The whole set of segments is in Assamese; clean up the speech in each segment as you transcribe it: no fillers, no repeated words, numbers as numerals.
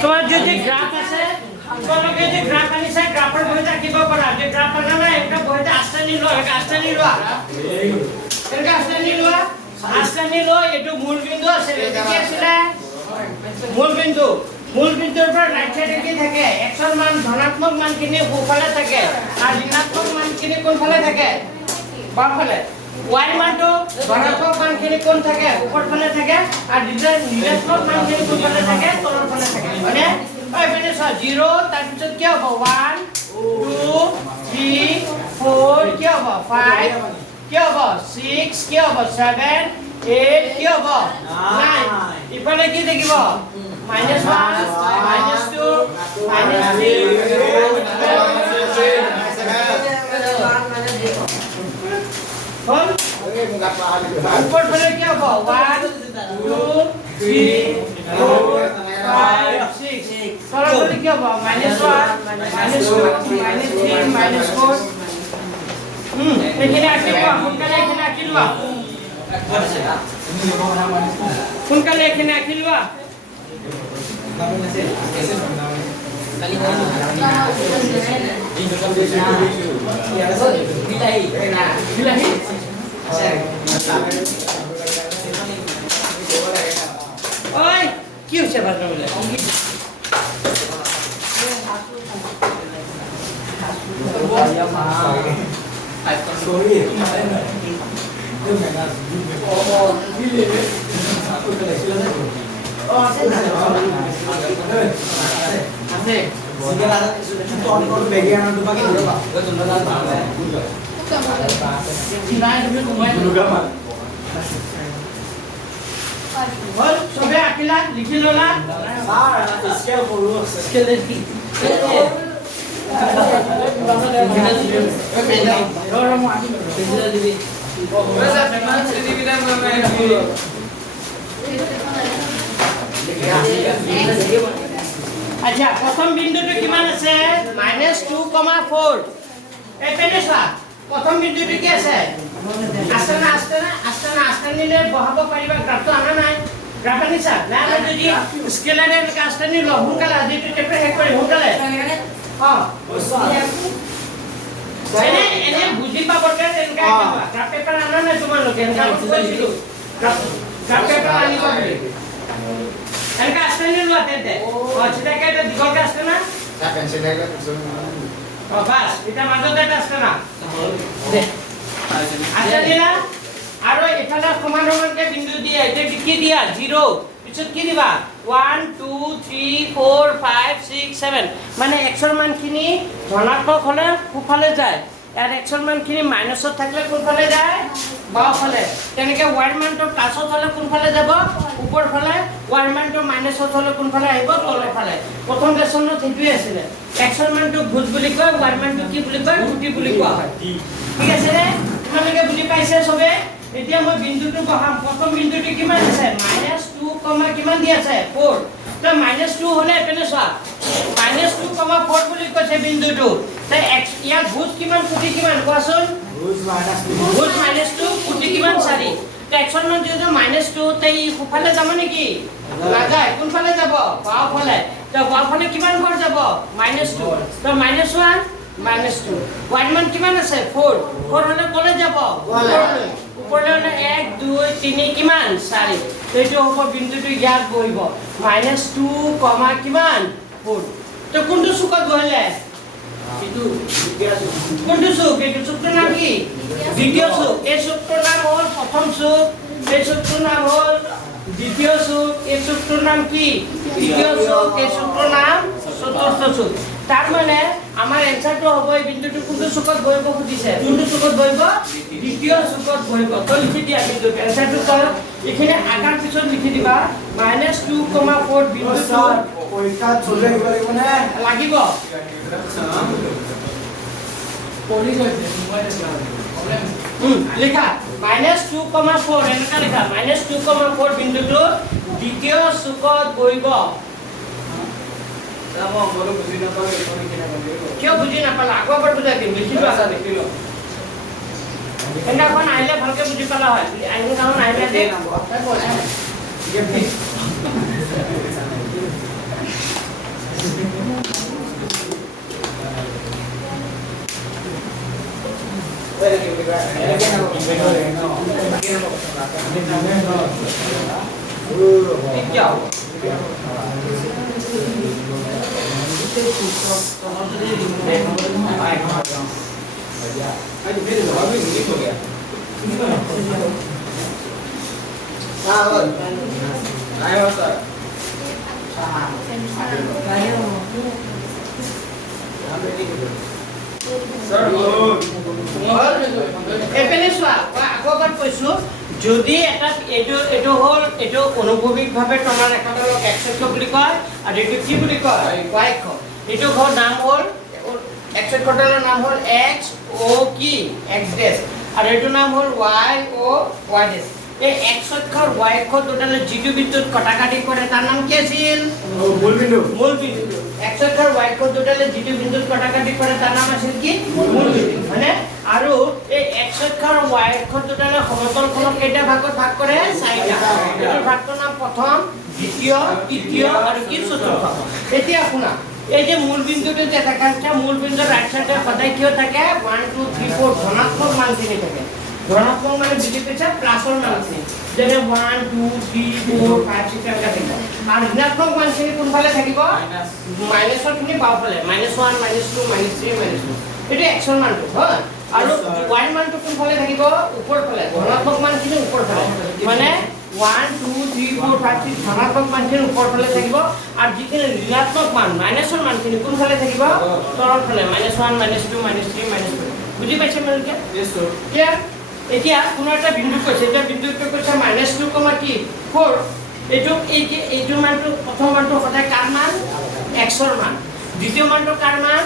তোমাৰ যদি গ্ৰাফ আছে তোমাকে যে গ্ৰাফ আনিছে গ্ৰাফৰ বহিতে আঁকিব পাৰা যে গ্ৰাফ আনা এটা বহিতে আস্তানি লোৱা আস্তানি লোৱা এইটো মূল বিন্দু আছে কি আছিল মূল বিন্দুৰ পৰা ৰাইট সাইডে কি থাকে x ৰ মান ধনাত্মক মানখিনি সোঁফালে থাকে আৰু ঋণাত্মক মানখিনি কোনফালে থাকে বাওঁফালে y মানটো ধনাত্মক মানখিনি কোন থাকে ওপৰ ফালে থাকে আৰু ঋণাত্মক মানখিনি কোনফালে থাকে তলৰ ফালে থাকে মানে ওই মানে 0 তার পিছত কি হবে 1 2 3 4 কি হবে 5 কি হবে 6 কি হবে 7 8 কি হবে 9 ইফালে কি দেখিব -1 -2 -3 ऊपर फले क्या होगा 1 2 3 4 5 6 तोरा फले क्या होगा -1 -2 -3 -4 এখানে আঁকিবা কোনকালে এখানে আঁকিলবা কোনকালে এখানে আঁকিলবা বিলাহি ওই কি হচ্ছে বাজনা বলে বল সবে আকিলা লিখি ললা স্যার স্কেল করো স্কেল দেখি আচ্ছা প্রথম বিন্দুটো কিমান আছে -2,4 এপেনে সা প্রথম বিন্দুটো কি আছে আস্তানা নিলে বহাব পাৰিবা গ্ৰাফটো আনা নাই গ্ৰাফ আনিছা না যদি স্কেলাৰে আস্তানি ল হুনকালে যেটো টেপে হে কৰি হুনকালে এনে বুজি পাবকে এনেকা গ্ৰাফ পেপাৰ আনা নাই তোমালোকে এনেকা কৈছিলো গ্ৰাফ পেপাৰ আনিব বুলি এনেকা আস্তানি লোৱা তেতে চিধাকে এটা দীঘলকে আস্তানা পেন্সিল হেগা বাস এটা মাজতে এটা আস্তানা দে আচ্ছা দিলা আৰু এফালে সমান সমানকে বিন্দু দিয়ে এটা কি দিয়া 0 পিছত কি দিবা 1 2 3 4 5 6 7 মানে x ৰ মানখিনি ধনাত্মক হলে কোনফালে যায় আৰ x ৰ মানখিনি মাইনাসত থাকলে কোনফালে যায় বাওঁফালে তেনেকে y ৰ মানটো প্লাসত হলে কোনফালে যাব উপৰ ফালে y ৰ মানটো মাইনাসত হলে কোনফালে আহিব তলৰ ফালে প্ৰথম লেসনত হেতুই আছিল x ৰ মানটো ভুজ বুলি কয় y ৰ মানটো কি বুলি কয় ত্ৰুটি বুলি কোৱা হয় ঠিক আছে নে তোমালোকে বুজি পাইছে সবে এতিয়া মই বিন্দুটো বহাম প্ৰথম বিন্দুটো কিমান আছে -2, কিমান দি আছে 4 তো -2 হলে এপেনে সা -2,4 বুলি কৈছে বিন্দুটো তাই x ইয়াৰ ভুজ কিমান কোটি কিমান কোৱাচোন ভুজ -2 কোটি কিমান 4 তো x ৰ মান যদি -2 তাই কোফালে যাব নেকি নাযায় কোনফালে যাব বাওঁফালে তো বাওঁফালে কিমান ঘৰ যাব -2 তো -1 -2 y মান কিমান আছে 4 হলে কলে যাব উপৰলে 1 2 3 কিমান 4 তো এইটো হ'ব বিন্দুটো ইয়াত বহিব -2, কিমান 4 তো কোনটো চুকত বহিলে কিন্তু কোনটো চুক এইটো চুকটোৰ নাম কি দ্বিতীয় চুক এই চুকটোৰ নাম হ'ল প্ৰথম চুক এই চুকটোৰ নাম হ'ল দ্বিতীয় চুক এই চুকটোৰ নাম কি তৃতীয় চুক এই চুকটোৰ নাম চতুৰ্থ চুক তার মানে আমার এনসারটো হ'ব এই বিন্দুটো কোনটো চুকত বহিব খুদিছে কোনটো চুকত বহিব দ্বিতীয় চুকত বহিব তো লিখি দিয়া কিন্তু এনসারটো তো এখানে আকার পিছত লিখি দিবা -2,4 বিন্দুটো পৰীক্ষা চলে মানে লাগিব পলি গৈছে মোবাইল প্ৰবলেম লিখা -2,4 এনেকা লিখা -2,4 বিন্দুটো দ্বিতীয় চুকত বহিব क्यों बुझी ना पाला आगो पर बुझा के लिखी लो आसा देखि लो এনেখন আহিলে ভালকে বুজি পালা হয় আইনখন আহিলে দে নম্বৰ যদি এটা এইটো হল এইটো অনুভৱিকভাৱে তোমাৰ একাডালক এক্স অক্ষ বুলি কয় আৰু এইটো কি বুলি কয় y অক্ষ এইটো ঘৰ নাম হল এক্স অক্ষডালৰ নাম হল x o কি x ডেশ আৰু এইটো নাম হল y o y ডেশ এই x অক্ষ আৰু y অক্ষ দুটালে যিটো বিন্দুত কটাকাটি কৰে তাৰ নাম কি আছিল মূল বিন্দু x অক্ষ আৰু y অক্ষ দুটালে যিটো বিন্দুত কটাকাটি কৰে তাৰ নাম আছিল কি মূল বিন্দু মানে আৰু এই x অক্ষ আৰু y অক্ষ দুটালে সমতলখনক কেইটা ভাগত ভাগ কৰে চাৰিটা এৰ ভাগটোৰ নাম প্ৰথম দ্বিতীয় তৃতীয় আৰু কি চতুৰ্থ এতিয়া শুনা এই যে মূল বিন্দুটো যে দেখা আছে মূল বিন্দুৰ ৰাইট সাইডে সদায় কি থাকে 1 2 3 4 ধনাত্মক মানখিনি থাকে ধনাত্মক মানে বুজি পাইছা প্লাসৰ মানখিনি যেনে 1 2 3 4 5 6 এনেকা থাকে আৰু ঋণাত্মক মানখিনি কোনফালে থাকিব মাইনাসৰ খিনি বাওফালে -1 -2 -3 -2 এটা এক্সৰ মানটো হয় আৰু y মানটো কোনফালে থাকিব ওপৰফালে ধনাত্মক মানখিনি ওপৰফালে মানে 1 2 3 4 5 6 ধনাত্মক মানখিনি ওপৰফালে থাকিব আৰু যিখিনি ঋণাত্মক মান মাইনাসৰ মানখিনি কোনফালে থাকিব তলফালে -1 -2 -3 -4 বুজি পাইছে মানে yes sir ক্লিয়াৰ এতিয়া কোনো এটা বিন্দু কৈছে এটা বিন্দুটো কৈছে -2, কি 4 এইটো মানটো প্ৰথম মানটো সদায় কাৰ মান x ৰ মান দ্বিতীয় মানটো কাৰ মান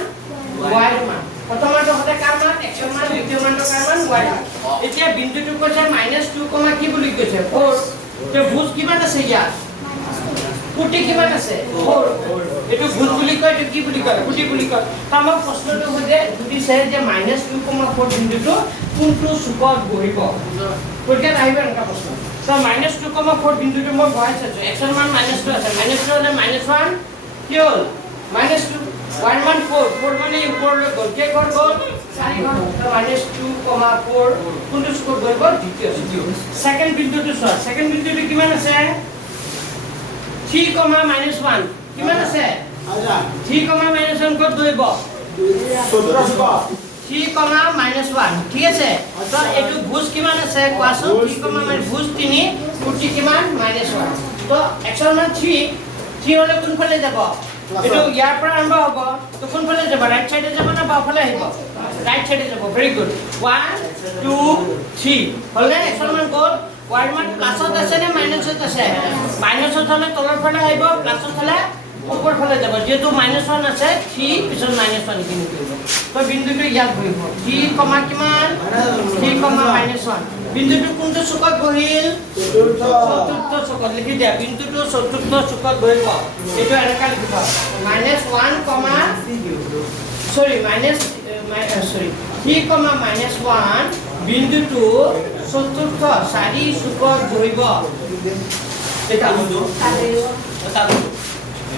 y ৰ মান প্ৰথম মানটো সদায় কাৰ মান x ৰ মান দ্বিতীয় মানটো কাৰ মান y ৰ এতিয়া বিন্দুটো কৈছে -2, কি বুলি কৈছে 4 তে ভুজ কিমান আছে ইয়াত কুটি কিমান আছে 4 এটো ভুজ বুলি কয় এটো কি বুলি কয় কুটি বুলি কয় তামাক প্ৰশ্নটো হতে যদি চাই যে -2,4 বিন্দুটো কোনটো চুকত বহিব পৰীক্ষাত আহিব এনেকা প্ৰশ্ন তো -2,4 বিন্দুটো মই বহাইছো x ৰ মান -2 আছে -2 হলে -1 কি হল -2 1 মান 4 মানে ওপৰলৈ গল কে গল 4 গল -2,4 কোনটো চুকত বহিব দ্বিতীয় সেকেন্ড বিন্দুটো চোৱা সেকেন্ড বিন্দুটো কিমান আছে 3, -1 কিমান আছে 3, -1 কত বহিব 3, -1 ঠিক আছে তো এটো ভুজ কিমান আছে কোৱাছো 3, ভুজ 3 কুটি কিমান -1 তো x ৰ মান 3 হলে কোনফালে যাব এটো ইয়াৰ পৰা আৰম্ভ হ'ব তো কোনফালে যাব ৰাইট সাইডে যাব না বাওফালে আহিব ৰাইট সাইডে যাব ভেৰি গুড 1 2 3 হলে x ৰ মান কত y ৰ মান প্লাসত আছে নে মাইনাসত আছে মাইনাসত হলে তলৰ ফালে আহিব প্লাসত হলে ওপৰ ফালে যাব যেহেতু -1 আছে 3 পিছত -1 কিনি কৰিব তো বিন্দুটো ইয়াত বহিব 3, কিমান 3, -1 বিন্দুটো কোনটো চুকত বহিল চতুৰ্থ চুকত লিখি দিয়া বিন্দুটো চতুৰ্থ চুকত বহিব এটো এনেকা লিখিব -1, -3, -1 বিন্দুটো চতুৰ্থ 4 চুকত বহিব এটা বিন্দু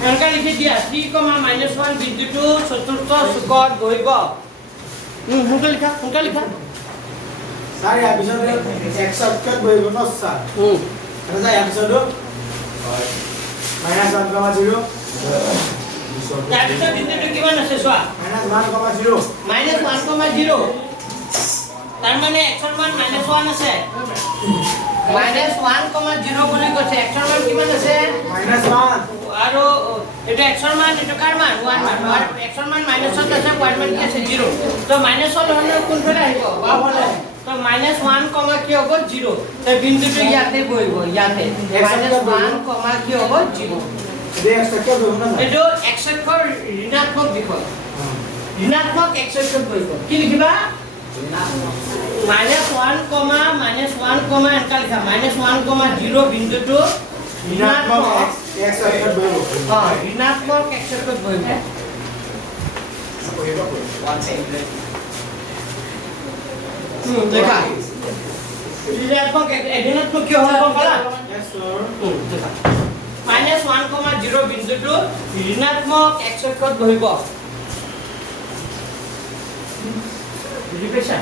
এনেকা লিখি দিয়া 3, -1 বিন্দুটো চতুৰ্থ চুকত বহিব হুঁকা লিখা স্যার এই বিষয়টো x অক্ষত বহিব ন স্যার এটা যায় এপিসোড -1,0 তাৰপিছত বিন্দুটো কিমান আছে চোৱা -1,0 তাৰ মানে x ৰ মান -1 আছে -1,0 বুলি কৈছে x ৰ মান কিমান আছে -1 আৰু এটা x ৰ মান এটা কাৰ মান 1 মান আৰু x ৰ মান -1 আছে y মান কি আছে 0 তো -1 হলে কোনফালে আহিব বাওফালে তো -1, কি হ'ব 0 তো বিন্দুটো ইয়াতে বহিব ইয়াতে -1, কি হ'ব 0 এটো x অক্ষৰ ঋণাত্মক দিশত ঋণাত্মক x অক্ষত বহিব কি লিখিবা -1, এনেকা লিখা -1, বিন্দুটো ঋণাত্মক x অক্ষত বহিব ঋণাত্মক x অক্ষত বহিব লেখা ঋণাত্মক ঋণাত্মক কি হ'ব ক'লা Yes, sir. লেখা -1,0 বিন্দুটো ঋণাত্মক x অক্ষত বহিব বুজি পাইছা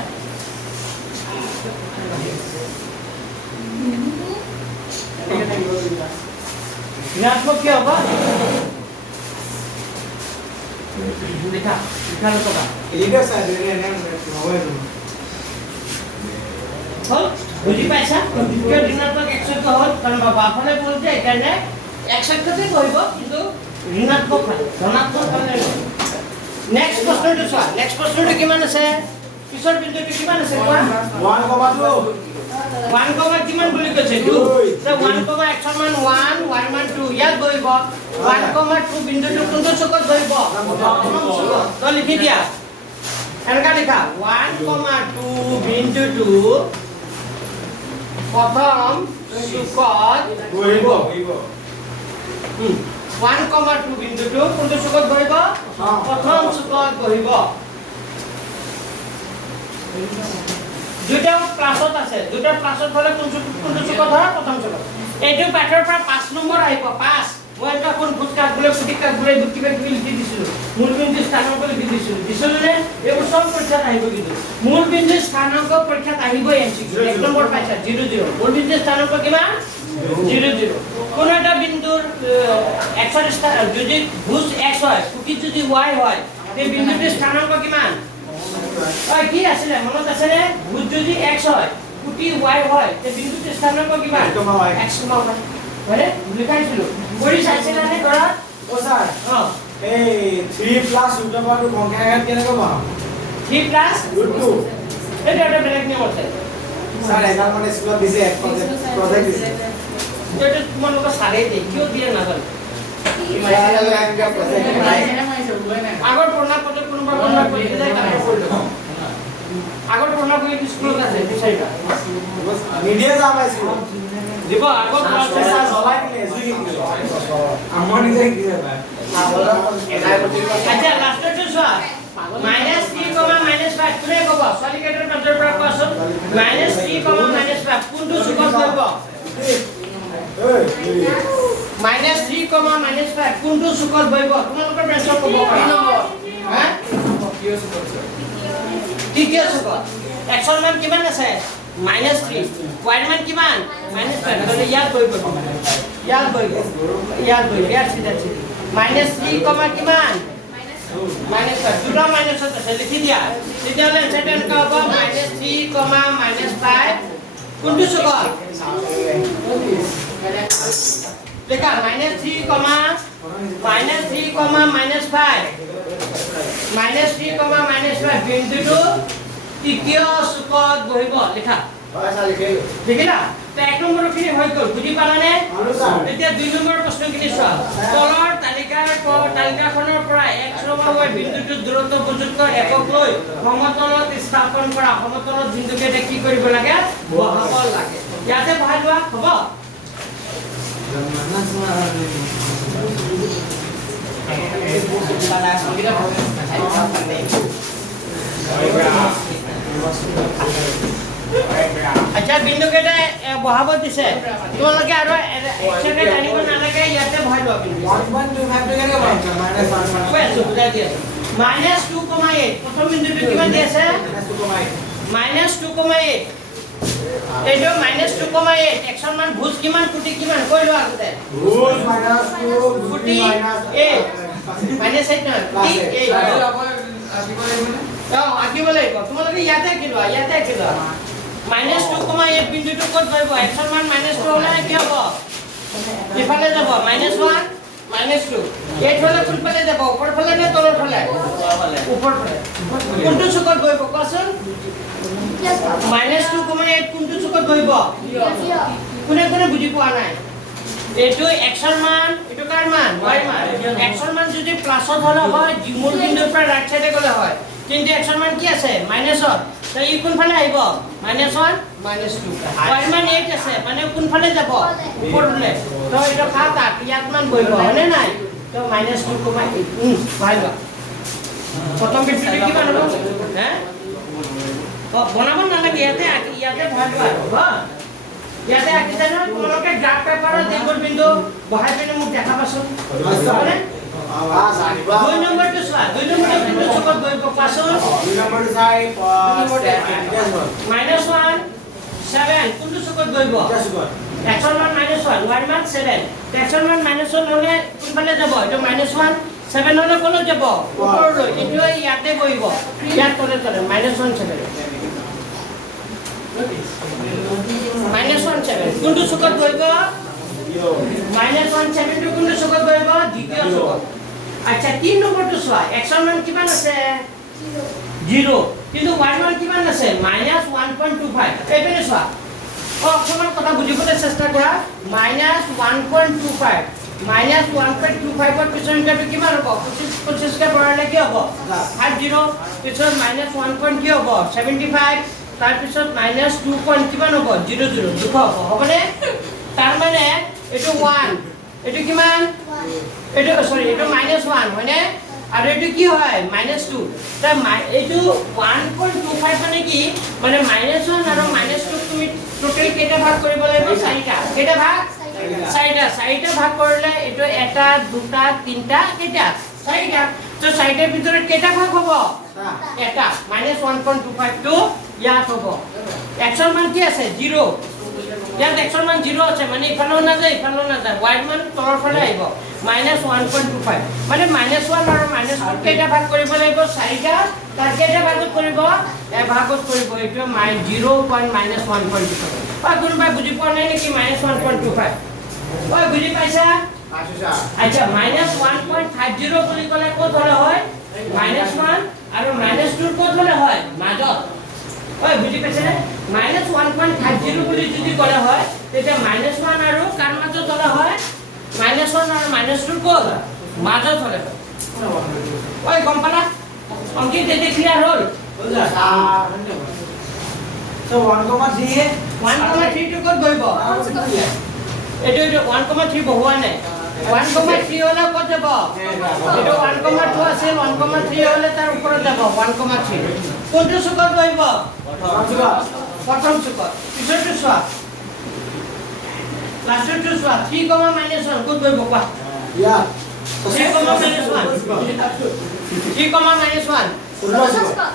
ঋণাত্মক কি হ'ব লেখা লেখা লোকটা Leader sir, হল বুজি পাইছা কিয় ঋণাত্মক x অক্ষ হল কাৰণ বাফালে বলতে এখানে x অক্ষতে বহিব কিন্তু ঋণাত্মক হয় ধনাত্মক হয় নহয় নেক্সট প্ৰশ্নটো চোৱা নেক্সট প্ৰশ্নটো কিমান আছে পিছৰ বিন্দুটো কিমান আছে কোৱা 1, কিমান বুলি কৈছে 2 so 1, x মান 1 y মান 2 ইয়াত বহিব 1, 2 বিন্দুটো কোনটো চকত বহিব তো লিখি দিয়া এনেকা লিখা 1, 2 বিন্দুটো প্ৰথম চকত বহিব 1, 2 বিন্দুটো কোনটো চকত বহিব প্ৰথম চকত বহিব দুটা প্লাসত আছে দুটা প্লাসত হলে কোনটো চকত হয় প্ৰথম চকত এইটো পাঠৰ পৰা 5 নম্বৰ আহিব 5 মই এটা কোন ফুটকাট বলে ফুটিকাট বলে দুটিবে কি লিখি দিছিলো মূল বিন্দু স্থানাঙ্ক লিখি দিছিলো নে এই সব পৰীক্ষাত আহিব কিন্তু মূল বিন্দু স্থানাঙ্ক পৰীক্ষাত আহিব এমসিকিউ 1 নম্বৰ পাইছা 0 0 মূল বিন্দু স্থানাঙ্ক কিমান 0 0 কোন এটা বিন্দুৰ x এর স্থান যদি ভুজ x হয় ফুটি যদি y হয় এই বিন্দুটিৰ স্থানাঙ্ক কিমান ওই কি আছে মনত আছে নে ভুজ যদি x হয় ফুটি y হয় তে বিন্দুটিৰ স্থানাঙ্ক কিমান x, y মানে লিখাইছিলো কৰি চাইছিলা নে কৰা ও স্যার এই 3 প্লাস √ সংখ্যাঘাত কেনেকৈ পাম 3 প্লাস √2 এটা একটা বেলেগ নিয়ম আছে স্যার এক্সাম মানে স্কুলত দিছে এক প্রজেক্ট দিছে এটা তোমালোকৰ সাৰে দে কিয় দিয়ে নাজানো আগৰ পুৰণা পদত কোনোবা কৰি দিলে তাকে কৰি লও আগৰ পুৰণা কৰি স্কুলত আছে বিচাৰিবা মিডিয়া যাম আইছিল দিব আগৰ স্যাৰ সবাই দিলে জুই দিলে আমাৰ নিজে দিছে ভাই আচ্ছা লাষ্টটো চোৱা -3, -5 কোনে ক'ব সলিকেটৰ মাজৰ পৰা কোৱাচোন -3, -5 কোনটো চুকত বহিব -3, -5 কোনটো চুকত বহিব তোমালোকৰ বেঞ্চত ক'ব হা তৃতীয় চুকত x ৰ মান কিমান আছে -3 y ৰ মান কিমান -5 মানে ইয়াত বহিব ইয়াত বহিব ইয়াত চিধা -3, কিমান -5 দুটা মাইনাসত আছে লিখি দিয়া তেতিয়াহ'লে এনসাৰটো এনেকুৱা হ'ব -3, -5 কোনটো চুকত লেখা -3, -3, -5 বিন্দুটো তৃতীয় চুকত বহিব লেখা দেখিলা তো 1 নম্বৰ খিনি হৈ গ'ল বুজি পালানে এতিয়া 2 নম্বৰ প্ৰশ্নখিনি চোৱা তলৰ তালিকাখনৰ পৰা x y বিন্দুটোৰ দূৰত্ব প্ৰযুক্ত একক লৈ সমতলত স্থাপন কৰা সমতলত বিন্দুকেইটা কি কৰিব লাগে বহাব লাগে ইয়াতে বহাই লোৱা হ'ব আচ্ছা বিন্দু কেইটা বহাব দিছে তোমালোকে আৰু এক্সট্ৰা জানিব নালাগে ইয়াতে বহাই লোৱা বিন্দু 1.25 টো কেনেকৈ পাম কৈছো বুজাই দি আছো -2,8 প্ৰথম বিন্দুটো কিমান দি আছে -2,8 এইটো -2,8 x ৰ মান ভুজ কিমান ফুটি কিমান কৈ লোৱা আগতে ভুজ -2 ফুটি a -8 নহয় আঁকিব লাগিব তোমালোকে ইয়াতে কি লোৱা -2,8 বিন্দুটো ক'ত বহিব x ৰ মান -2 হ'লে কি হ'ব ইফালে যাব -1 -2 8 হ'লে কোনফালে যাব ওপৰ ফালে নে তলৰ ফালে ওপৰ ফালে কোনটো চুকত বহিব কোৱাচোন -2,8 কোনটো চুকত বহিব কোনে কোনে বুজি পোৱা নাই এইটো x ৰ মান এইটো কাৰ মান y মান x ৰ মান যদি প্লাসত হলে হয় মূল বিন্দুৰ পৰা ৰাইট সাইডে গলে হয় কিন্তু x ৰ মান কি আছে মাইনাসত তো ই কোনফালে আহিব -1 -2 y মান 8 আছে মানে কোনফালে যাব ওপৰলে তো এটা 7 ইয়াত মান বহিব হয়নে নাই তো -2,8 ভাইবা প্ৰথম বিন্দুটো কি মান হ'ব হে বনাব নালাগে ইয়াতে ভাল পোৱা ইয়াতে আঁকি জানো তোমালোকে গ্ৰাফ পেপাৰত এইবোৰ বিন্দু বহাই পিনে মোক দেখাবাচোন হ'বনে? 2 নম্বৰটো চোৱা 2 নম্বৰটো কোনটো চকত বহিব কোৱাচোন? 2 নম্বৰটো চাই -1 7 কোনটো চকত বহিব? x1 -1 y মান 7 x1 -1 হ'লে কোনফালে যাব? এইটো -1 7 হ'লে ক'লৈ যাব? ওপৰলৈ। এইটো ইয়াতে বহিব ইয়াত তলে তলে -1 7 -1 7 কোনটো চকত বহিব? -1 7 টো কোনটো চকত বহিব? দ্বিতীয় চকত। আচ্ছা 3 নম্বৰটো চোৱা x1 মান কিমান আছে? 0 কিন্তু y মান কিমান আছে? -1.25 এইপিনে চোৱা অকণমান কথা বুজিবলৈ চেষ্টা কৰা -1.25 -1.25 ৰ পিছৰ সংখ্যাটো কিমান হ'ব? 25 কে বঢ়ালে কি হ'ব? 50 পিছত -1 কি হ'ব? 75 তাৰ পিছত -2 কিমান হ'ব? 00 দুশ হ'ব হ'বনে? তাৰ মানে এইটো 1 এইটো কিমান? এইটো সৰি এইটো -1 হয়নে? আৰু এইটো কি হয়? -2 তা এইটো 1.25 মানে কি? মানে -1 আৰু -2 তুমি টোটাল কেইটা ভাগ কৰিব লাগিব? 4টা কেইটা ভাগ? 4টা ভাগ কৰিলে এইটো 1 2 3 কেইটা? 4টা তো 4টাৰ ভিতৰত কেইটা ভাগ হ'ব? এটা -1.25 টো ইয়াত হ'ব x ৰ মান কি আছে? 0 ইয়াত x ৰ মান 0 আছে মানে ইফালেও নাযায় ইফালেও নাযায় y ৰ মান তলৰ ফালে আহিব -1.25 মানে -1 আৰু -2 কেইটা ভাগ কৰিব লাগিব? 4টা তাৰ কেইটা ভাগত কৰিব? ভাগত কৰিব এইটো -0.1.25 কোনোবাই বুজি পোৱা নাই নেকি? -1.25 বুজি পাইছা? আচ্ছা -1.50 বুলি ক'লে ক'ত হ'লে হয়? -1 আৰু -2 ক'ত হ'লে হয়? মাজত বুজি পাইছে নে? -1.50 বুলি যদি ক'লে হয় তেতিয়া -1 আৰু কাৰ মাজত হ'লে হয়? -1 আৰু -2 ক'ত মাজত হ'লে হয় গম পালা? অংকিত এতিয়া ক্লিয়াৰ হ'ল? So 1,3 1,3 টো ক'ত বহিব? এইটো 1,3 বহোৱা নাই 1,3 হ'লে ক'ত যাব? এইটো 1,2 আছিল 1,3 হ'লে তাৰ ওপৰত যাব 1,3 কোনটো চুকত বহিব? প্ৰথম চুকত। পিছৰটো চোৱা লাষ্টৰটো চোৱা 3, -1 ক'ত বহিব কোৱা? 3, -1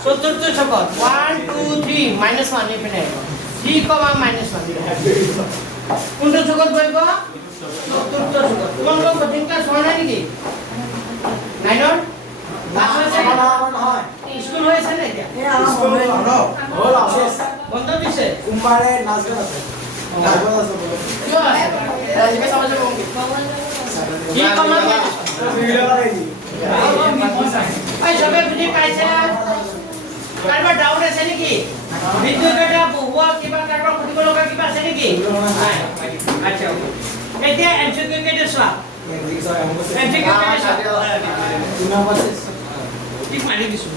চতুৰ্থ চুকত 1 2 3 -1 এইপিনে 3, -1 কোনটো চুকত বহিব? চতুৰ্থ চুকত। তোমালোকৰ কঠিন ক্লাছ হোৱা নাই নেকি? 9ৰ স্কুল হৈ আছে নে এতিয়া? বন্ধ দিছে? সোমবাৰে নাচ গান আছে কিয় আছে? চবে বুজি পাইছে? কাৰোবাৰ ডাউট আছে নেকি? বিদ্যুৎ এটা বহুৱা কিবা কাৰোবাৰ সুধিব লগা কিবা আছে নেকি? আচ্ছা এতিয়া এমচিকিউ কেইটা চোৱা এমচিকিউ কেইটা চোৱা ঠিক মাৰি দিছো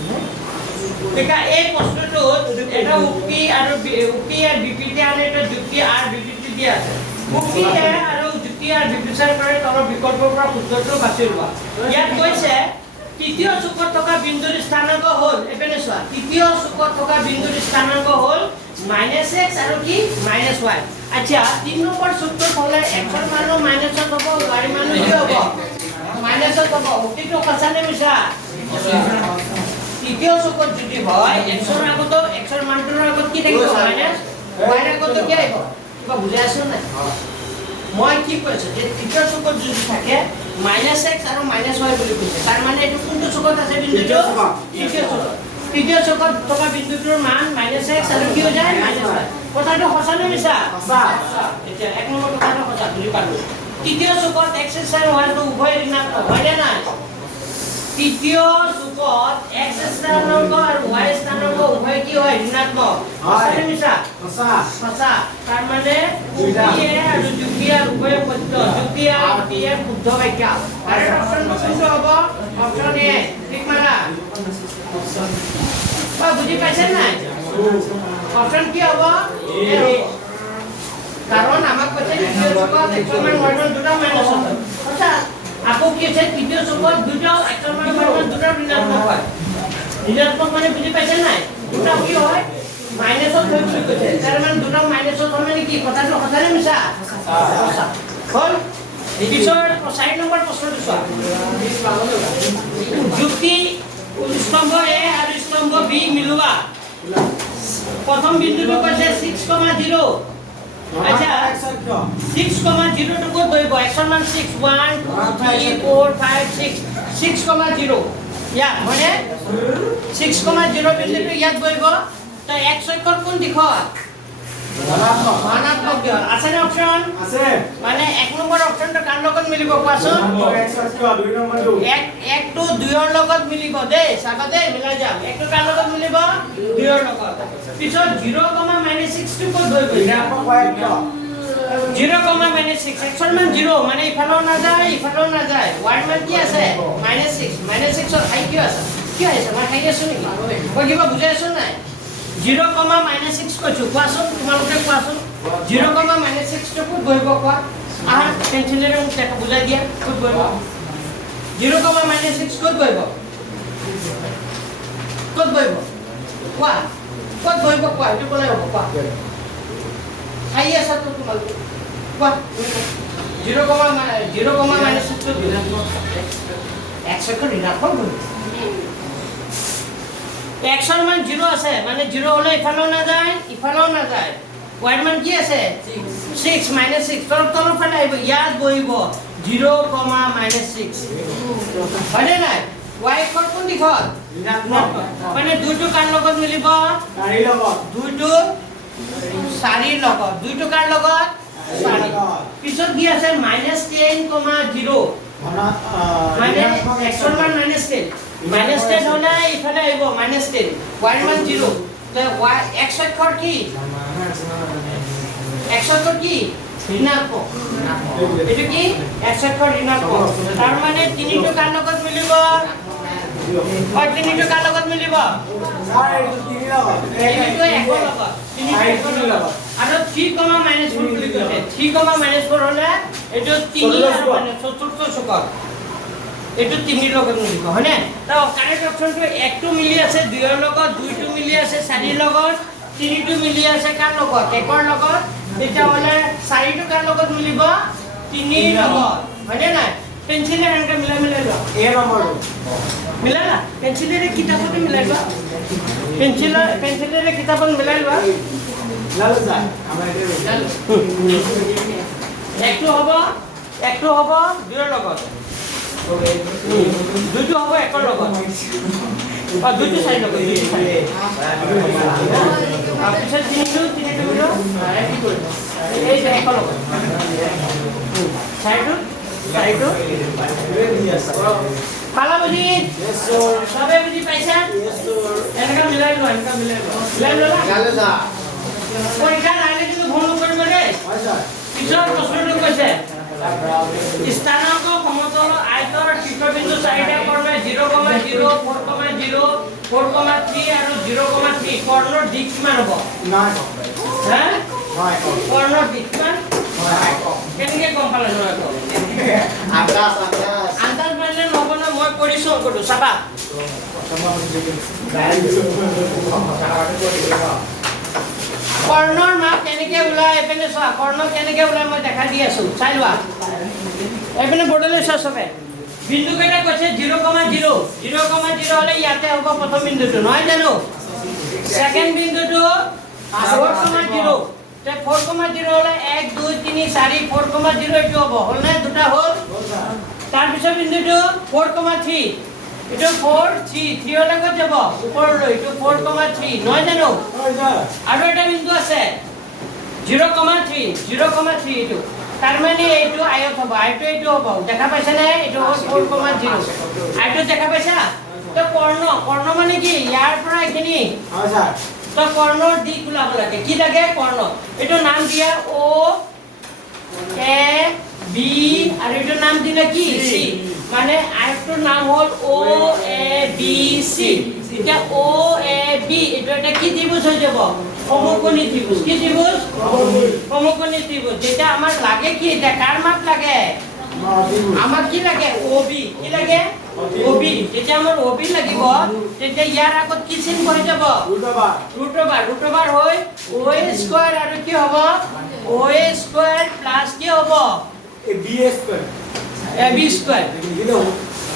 এতিয়া এই প্ৰশ্নটোত এটা উক্তি আৰু বিবৃতি আৰু এটা যুক্তি আৰু বিবৃতি দিয়া আছে উক্তি আৰু যুক্তি আৰু বিবেচনা কৰি তলৰ বিকল্পৰ পৰা শুদ্ধটো বাছি লোৱা ইয়াত কৈছে তৃতীয় চুকত থকা বিন্দুৰ স্থানাংক হ'ল এপিনে চোৱা তৃতীয় চুকত থকা বিন্দুৰ স্থানাংক হ'ল -x আৰু কি -y আচ্ছা 3 নম্বৰ চুকটোৰ হ'লে x ৰ মানো -1 হ'ব y ৰ মানো কি হ'ব -1 হ'ব উক্তিটো সঁচা নে মিছা তৃতীয় চুকত যদি হয় x ৰ আগত x ৰ মানটোৰ আগত কি থাকিব y ৰ আগত কি আহিব কিবা বুজাই আছো না মই কি কৈছো যে তৃতীয় চুকত যদি থাকে -x আৰু -y বুলি কৈছে তাৰ মানে এটো কোনটো চুকত আছে বিন্দুটো তৃতীয় চুকত থকা বিন্দুটোৰ মান -x আৰু কি হৈ যায় -y কথাটো সঁচা নে মিছা সঁচা এতিয়া এক নম্বৰ কথাটো সঁচা বুজি পালো তৃতীয় চুকত x আৰু y টো উভয় ঋণাত্মক হয় নে নাই তৃতীয় চুকত x স্থানাংক আৰু y স্থানাংক উভয় কি হয় ঋণাত্মক সঁচা নে মিছা সঁচা তাৰ মানে উক্তি আৰু যুক্তি উভয় সত্য যুক্তি আৰু শুদ্ধ বাক্য আৰু অপচনটো কোনটো হ'ব অপচন এ ঠিক মাৰা বুজি পাইছে নাই অপচন কি হ'ব এ কাৰণ আমাক কৈছে তৃতীয় চুকত x মান y মান দুটা মাইনাস আছে সঁচা আকৌ কি আছে তৃতীয় চুকত দুটা x মান y মান দুটা ঋণাত্মক হয় ঋণাত্মক মানে বুজি পাইছে নাই দুটা কি হয় মাইনাছত হৈ বুলি কৈছে তাৰ মানে দুটা মাইনাছত হয় মানে কি কথাটো সঁচানে মিছা হ'ল পিছৰ 4 নম্বৰ প্ৰশ্নটো চোৱা যুক্তি স্তম্ভ এ আৰু স্তম্ভ বি মিলোৱা প্ৰথম বিন্দুটো কৈছে 6,0 আচ্ছা 6,0 টো ক'ত বহিব এক্সৰ মান 6 1 2 3 4 5 6 6,0 ইয়াত মানে 6,0 বিন্দুটো ইয়াত বহিব তো x অক্ষৰ কোন দিশত ধনাত্মক দিশত আছে না অপচন আছে মানে 1 নম্বৰ অপচনটো কাৰ লগত মিলিব কোৱাচোন 1 টো 2 ৰ লগত মিলিব দে চাবা দে মিলাই যাম 1 টো কাৰ লগত মিলিব 2 ৰ লগত পিছত 0, -6 টো ক'ত বহিব 0, -6 এক্সৰ মান 0 মানে ইফালেও না যায় y মান কি আছে -6 ৰ হাই কি আছে কি আছে মই হাই আছো নেকি মই কিবা বুজাই আছো নাই 0, -6 কৈছো কোৱাচোন তোমালোকে কোৱাচোন 0, -6 টো ক'ত বহিব কোৱা আহা পেন্সিলেৰে মোক দেখা বুজাই দিয়া ক'ত বহিব 0, -6 ক'ত বহিব কোৱা ক'ত বহিব কোৱা এইটো ক'লে হ'ব কোৱা হাই আছে তো তোমালোকে কোৱা 0, -6 টো x অক্ষৰ ঋণাত্মক বহিব এক্সৰ মান 0 আছে মানে 0 হলে ইফালেও না যায় y মান কি আছে 6 -6 তলৰ ফালে আহিব ইয়াত বহিব 0, -6 হয়নে নাই y অক্ষৰ কোন দিশত মানে 2 টো কাৰ লগত মিলিব 4 লগত 2 টো 4 লগত 2 টো কাৰ লগত 4 পিছত কি আছে -10, মানে এক্সৰ মান -10 -10 হলে ইফালে আহিব -10 y মান 0 তো y x অক্ষৰ কি ঋণাত্মক এটো কি x অক্ষৰ ঋণাত্মক তাৰ মানে 3 টো কাৰ লগত মিলিব 3 টো কাৰ লগত মিলিব এইটো একৰ লগত 3 লগত আৰু 3, -4 বুলি কৈছে 3, -4 হলে এটো 3 আৰু মানে চতুৰ্থ চকৰ এটো 3 লগত মিলিব হয়নে তো কাৰেক্ট অপশনটো 1 টো মিলি আছে 2 ৰ লগত 2 টো মিলি আছে 4 ৰ লগত 3 টো মিলি আছে কাৰ লগত 1 ৰ লগত তেতিয়া হলে 4 টো কাৰ লগত মিলিব 3 ৰ লগত হয়নে নাই পেন্সিলেৰে এনেকে মিলাই লোৱা এ নম্বৰটো মিলালা পেন্সিলেৰে কিতাপতে মিলাই লোৱা পেন্সিলেৰে কিতাপত মিলাই লোৱা লালো যা আমাৰ একটো হ'ব 2 ৰ লগত দুটো হ'ব একৰ লগত দুটো 4 লগত পিছত 3 টো এই যে একৰ লগত 4 টো পালা বুজি সবে বুজি পাইছা এনেকা মিলাই লোৱা পৰীক্ষা নাহিলে কিন্তু ভুল নকৰিব দেই পিছৰ প্ৰশ্নটো কৈছে স্থানাংক সমতল আয়তৰ শীৰ্ষবিন্দু 4টা কৰ্ণে 0, 0, 4, 0, 4,3 আৰু 0,3 কৰ্ণৰ দিক কিমান হ'ব হা কৰ্ণৰ দিক কিমান কেনেকৈ গম পালে আন্দাজ মাৰিলে নহ'ব ন মই কৰিছো অংকটো চাবা কৰ্ণৰ মাপ কেনেকৈ ওলাই এপিনে চোৱা কৰ্ণ কেনেকৈ ওলাই মই দেখা দি আছো চাই লোৱা এপিনে বৰ্ডলৈ চোৱা চবে বিন্দু কেইটা কৈছে 0, 0 হলে ইয়াতে হ'ব প্ৰথম বিন্দুটো নহয় জানো সেকেন্ড বিন্দুটো 4,0 তে 4,0 হলে 1 2 3 4 4,0 এটো হ'ব হল না দুটা হল তাৰ পিছত বিন্দুটো 4,3 এটো 4 3 হলে কত যাব উপৰলৈ এটো 4,3 নহয় জানো আৰু এটা বিন্দু আছে 0,3 এটো তাৰ মানে এইটো আয়ত হ'ব এইটো হ'ব দেখা পাইছা নে এইটো 4,0 আয়টো দেখা পাইছা তো কৰ্ণ মানে কি ইয়াৰ পৰা এখিনি হয় স্যাৰ তো কৰ্ণৰ দিক ওলাব লাগে কি লাগে কৰ্ণ এইটো নাম দিয়া O A B আৰু এইটো নাম দিলে কি C মানে আয়তটোৰ নাম হল O A B C এটা O A B এইটো এটা কি ত্ৰিভুজ হৈ যাব সমকোণী ত্ৰিভুজ কি ত্ৰিভুজ সমকোণী ত্ৰিভুজ যেটা আমাৰ লাগে কি এটা কাৰ মাপ লাগে আমাক কি লাগে ওবি কি লাগে ওবি যেতিয়া আমাৰ ওবি লাগিব তেতিয়া ইয়াৰ আগত কি চিন বহি যাব ৰুট ওভাৰ হৈ ওএ স্কয়াৰ আৰু কি হ'ব ওএ স্কয়াৰ প্লাস কি হ'ব এবি স্কয়াৰ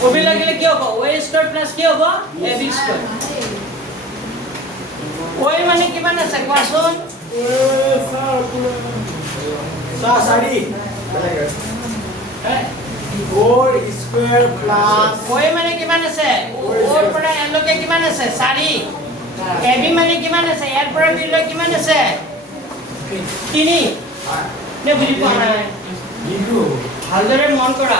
ওবি লাগিলে কি হ'ব ওএ স্কয়াৰ প্লাস কি হ'ব এবি স্কয়াৰ ওএ মানে কিমান আছে কোৱাচোন চাৰি 4 স্কয়াৰ প্লাস ওএ মানে কিমান আছে ওৰ পৰা এল লৈকে কিমান আছে 4 এবি মানে কিমান আছে ইয়াৰ পৰা বি লৈ কিমান আছে 3 নে বুজি পোৱা নাই ভালদৰে মন কৰা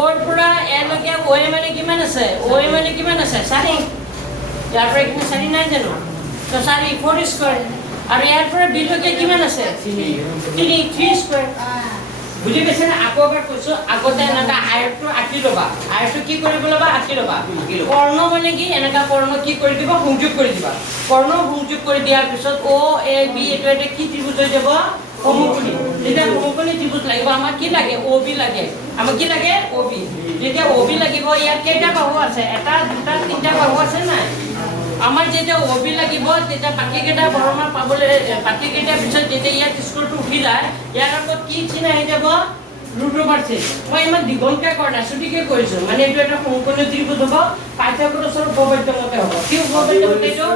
ওৰ পৰা এল লৈকে ওএ মানে কিমান আছে 4 ইয়াৰ পৰা কিমান 4 নাই জানো তো 4 4 স্কয়াৰ আৰু ইয়াৰ পৰা বি লৈকে কিমান আছে 3 স্কয়াৰ বুজি পাইছে না আকৌ এবাৰ কৈছো আগতে এনেকা আয়তটো আঁকি লবা আয়তটো কি কৰিব লবা আঁকি লবা কৰ্ণ মানে কি এনেকা কৰ্ণ কি কৰি দিবা সংযোগ কৰি দিবা কৰ্ণ সংযোগ কৰি দিয়াৰ পিছত ও এ বি এটা কি ত্ৰিভুজ হৈ যাব সমকোণী যেতিয়া সমকোণী ত্ৰিভুজ লাগিব আমাক কি লাগে ও বি লাগে আমাক কি লাগে ও বি যেতিয়া ও বি লাগিব ইয়াত কেইটা বাহু আছে এটা দুটা তিনটা বাহু আছে নাই আমাৰ যেতিয়া ও বি লাগিব তেতিয়া বাকি কেইটা বৰ্মা পাবলৈ বাকি কেইটা পিছত যেতিয়া ইয়াত স্কোৰটো উঠি যায় ইয়াৰ আগত কি চিন আহি যাব ৰুট ওভাৰ চিন মই ইমান দিগন্তে কৰা নাই ছুটিকে কৰিছো মানে এইটো এটা সমকোণী ত্ৰিভুজ হ'ব পাইথাগোৰাছৰ উপপাদ্য মতে হ'ব কি উপপাদ্য মতে এইটো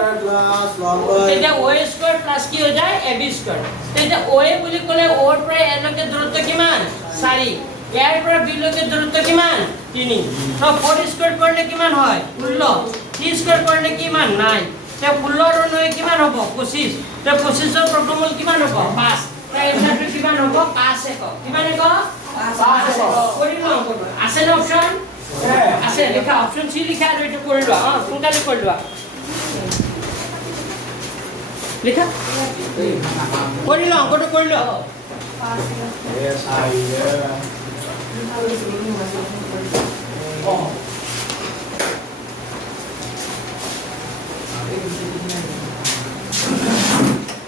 তেতিয়া ও স্কয়াৰ প্লাস কি হৈ যায় এবি স্কয়াৰ তেতিয়া ও বুলি ক'লে ওৰ পৰা এ লৈকে দূৰত্ব কিমান 4 ইয়াৰ পৰা বি লৈকে দূৰত্ব কিমান 3 তো 4 স্কয়াৰ কৰিলে কিমান হয় 16 3 স্কয়াৰ কৰিলে কিমান 9 তে 16 আৰু 9 কিমান হ'ব 25 তে 25 ৰ প্ৰথমল কিমান হ'ব 5 তে এনসাৰটো কিমান হ'ব 5 একক কিমান একক 5 একক কৰি লওঁ আছে না অপচন আছে লিখা অপচন সি লিখা আৰু এটা কৰি লোৱা সোনকালে কৰি লোৱা লিখা কৰি লওঁ অংকটো কৰি লওঁ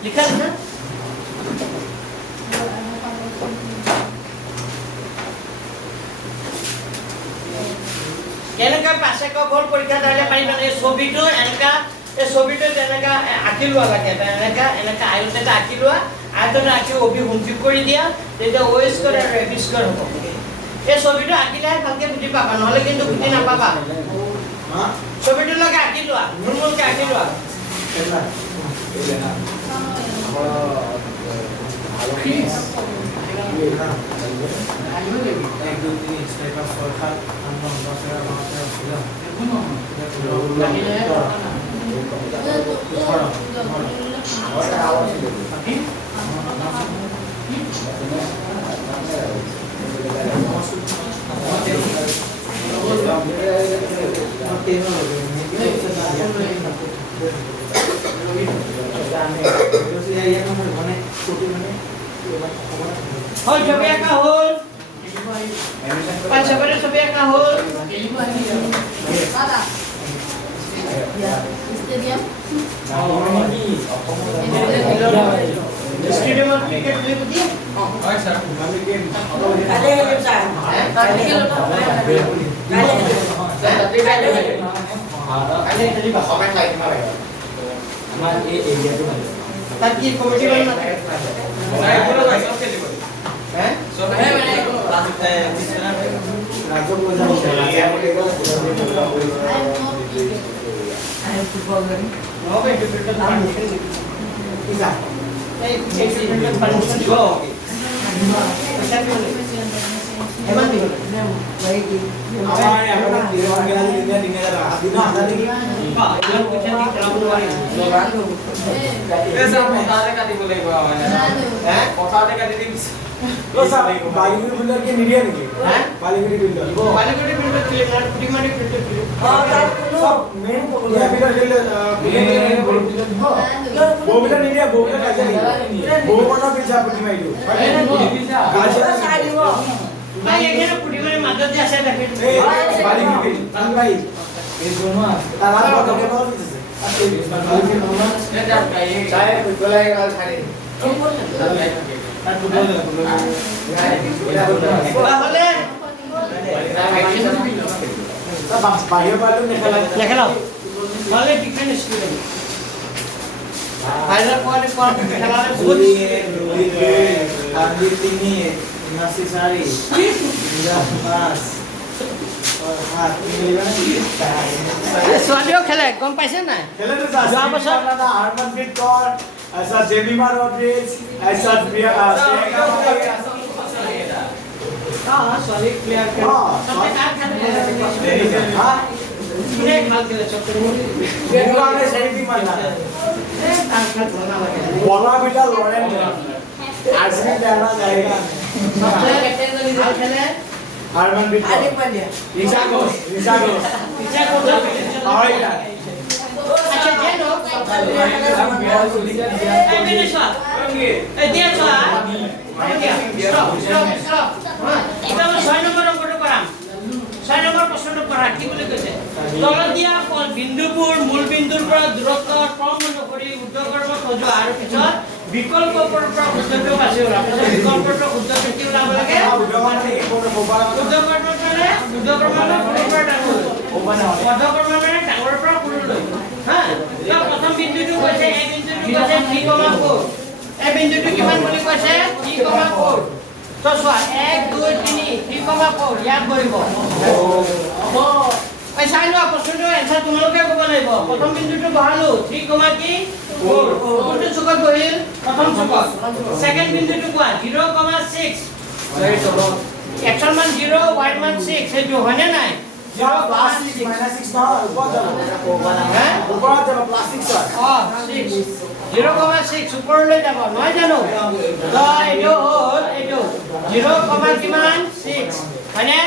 লিখা লিখা কেনেকা পাছে ক বল পৰীক্ষা দিলে পাৰি মানে ছবিটো এনেকা এই ছবিটো এনেকা আঁকি লোৱা লাগে এনেকা এনেকা আয়তটা আঁকি লোৱা আয়তটা আঁকি ওবি সংযোগ কৰি দিয়া তেতিয়া ও স্কয়াৰ আৰু এবি স্কয়াৰ হ'ব এই ছবিটো আঁকিলে ভালকে বুজি পাবা নহলে কিন্তু বুজি নাপাবা ছবিটো লগে আঁকি লোৱা মূলকে আঁকি লোৱা Hol, ছবি আঁকা হল পাঁচবারে ছবি আঁকা হল স্টেডিয়ামত ক্রিকেট খেলিব কি হয় স্যার কালে গেম স্যার কালে খেলিবা সবাই লাইক মারে আমার এই এরিয়াটো ভালো তার কি কমিটি বানানো থাকে স্যার পুরো ভাই সব খেলিব হ্যাঁ সব হ্যাঁ মানে রাজ্য প্রধান ফুটবল গেম নো ভাই ডিফিকাল্ট পারমিশন ইসা এই ডিফিকাল্ট পারমিশন গো হেমান দিল ভাই কি আমার আমরা দিন গেলা দিন দিন আদা দেখি বা এগুলো কিছু দিন ক্লাব বাড়ি এসা কথাতে কাটি বলে গো হ্যাঁ কথাতে কাটি দিন তো স্যার বালিগুড়ি বিল্ডার কে মিডিয়া নাকি হ্যাঁ বালিগুড়ি বিল্ডার কি না পুটি মানে ফিল্টার কি তার কোন সব মেন কোন বিল্ডার গেলে গোবিলা মিডিয়া গোবিলা কাজে গোবনা পিছা পুটি মাইলো কাজে সাইড দিব ভাই এখানে পুটি মানে মাঝে যে আছে দেখেন এই বালিগুড়ি বিল্ডার ভাই এই জন্য তার কথা কথা দিতেছে আচ্ছা বালিগুড়ি নরমাল এটা চাই ফুটবল আই কাল ছাড়ে তাহলে বাহিৰ পৰা নেখেলা নেখেলাও হলে ডিফাৰেন্ট স্টুডেন্ট বাইৰেৰ পৰে খেলালে বহুত ছোৱালীও খেলে গম পাইছে নাই যোৱা বছৰ হাৰমনপ্ৰীত কৌৰ তাৰপিছত জেমিমা ৰড্ৰিগেজ তাৰপিছত ছোৱালী প্লেয়াৰ বলাবিলা লৰেন আৰসিবি প্লেয়াৰ যায়গা হাৰমনপ্ৰীত ৰিচা ঘোষ আহৰিকা আচ্ছা জেনো এতিয়া চোৱা stop এটা 6 নম্বৰ অংকটো কৰাম 6 নম্বৰ প্ৰশ্নটো পঢ়া কি বুলি কৈছে তলত দিয়া বিন্দুবোৰ মূল বিন্দুৰ পৰা দূৰত্ব ক্ৰম অনুসৰি উদ্ধকৰ্ম সজোৱা আৰু পিছত বিকল্পৰ পৰা শুদ্ধটো বাছি ওলাব বিকল্পৰ পৰা শুদ্ধটো কি ওলাব লাগে ডাঙৰৰ পৰা সৰুলৈ হা তো প্ৰথম বিন্দুটো কৈছে এই বিন্দুটো কৈছে 3,4 এই বিন্দুটো কিমান বুলি কৈছে 3,4 তো চোৱা 1 2 3 3,4 ইয়াত বহিব এই চাই লোৱা প্ৰশ্নটো এনসাৰ তোমালোকে ক'ব লাগিব প্ৰথম বিন্দুটো বহালো 3, কি 4 কোনটো চুকত বহিল প্ৰথম চুকত সেকেন্ড বিন্দুটো কোৱা 0,6 এক্সৰ মান 0 y মান 6 এইটো হয়নে নাই 0 প্লাস 6 মাইনাস 6 না উপর যাব উপর যাব প্লাস 6 হয় 6 0,6 উপৰলৈ যাব নহয় জানো তো এইটো হ'ল এইটো 0, কিমান 6 হয়নে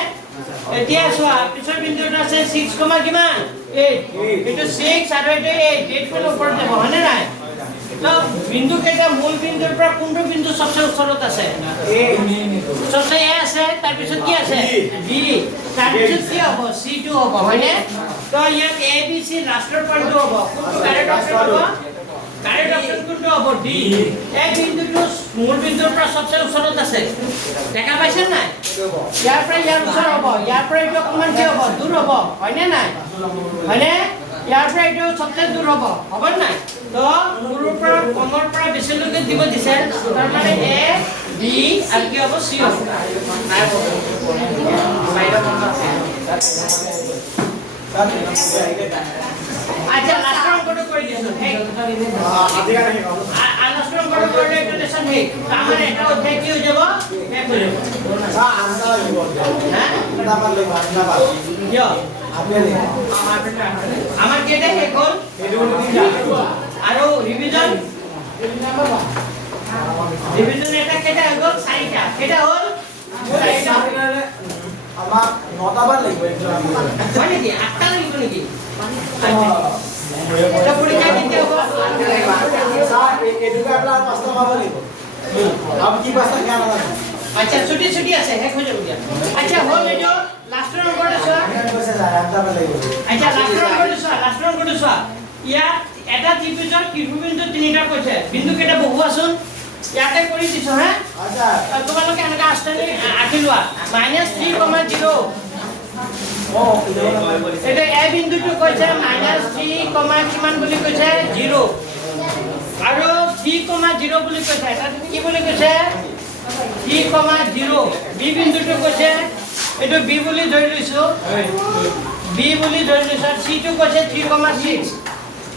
এতিয়া চোৱা পিছৰ বিন্দুটো আছে 6, কিমান 8 এইটো 6 আৰু এইটো 8 কোন ওপৰত যাব হয়নে নাই তো বিন্দু কেইটা মূল বিন্দুৰ পৰা কোনটো বিন্দু সবচে ওচৰত আছে এ সবচে এ আছে তাৰ পিছত কি আছে বি তাৰ পিছত কি হ'ব c2 হ'ব হয়নে তো ইয়াত a b c লাষ্টৰ পইণ্টটো হ'ব কোনটো কাৰেক্ট অপচন হ'ব কাৰেক্ট অপশন কোনটো হ'ব ডি এই বিন্দুটো মূল বিন্দুৰ পৰা সবচে ওচৰত আছে দেখা পাইছেন নাই ইয়াৰ পৰা ইয়াৰ ওচৰ হ'ব ইয়াৰ পৰা এইটো অকমান কি হ'ব দূৰ হ'ব হয়নে নাই হয়নে ইয়াৰ পৰা এইটো সবচে দূৰ হ'ব নাই তো সৰুৰ পৰা কমৰ পৰা বেছিলৈকে দিব দিছে তাৰ মানে এ বি আৰু কি হ'ব সি হ'ব আচ্ছা লাস্ট অঙ্কটো কৰি দিছো আদিকা নাহি লাস্ট অঙ্কটো কৰিলে এটা লেসন হে তাহলে এটা অধ্যায় কি হৈ যাব এক হৈ যাব আনন্দা লাগিব হ্যাঁ এটা পারলে আনন্দা পাব কিয় আপনি আমার কেটা হে কোন এটুকু তিনটা আৰু রিভিজন এটা কেটা হৈ গ'ল 4টা কেটা হ'ল 4টা আমাক 9টা বার লাগিব এক্সাম হয় নেকি 8টা লাগিব নেকি এটা পরীক্ষা দিতে হবে স্যার এটুকু আপনার 5টা পাব লাগিব আপনি কি 5টা কেন না আচ্ছা ছুটি আছে হে হৈ যাব দিয়া আচ্ছা হল এটো লাস্টৰ অংকটো চোৱা কইছে স্যাৰ আনন্দা বাৰ লাগিব আচ্ছা লাস্টৰ অংকটো চোৱা ইয়াত এটা ত্ৰিভুজৰ ত্ৰিভুজবিন্দু তিনিটা কৈছে বিন্দু কেইটা বহুৱাচোন ইয়াতে কৰি দিছো হে আচ্ছা তোমালোকে এনেকা আষ্টানি আঁকি লোৱা -3,0 ও এটা এ বিন্দুটো কৈছে -3, কিমান বুলি কৈছে 0 আৰু 3,0 বুলি কৈছে এটা কি বুলি কৈছে 3,0 বি বিন্দুটো কৈছে এটো বি বুলি ধৰি লৈছো বি বুলি ধৰি লৈছো সি টো কৈছে 3,6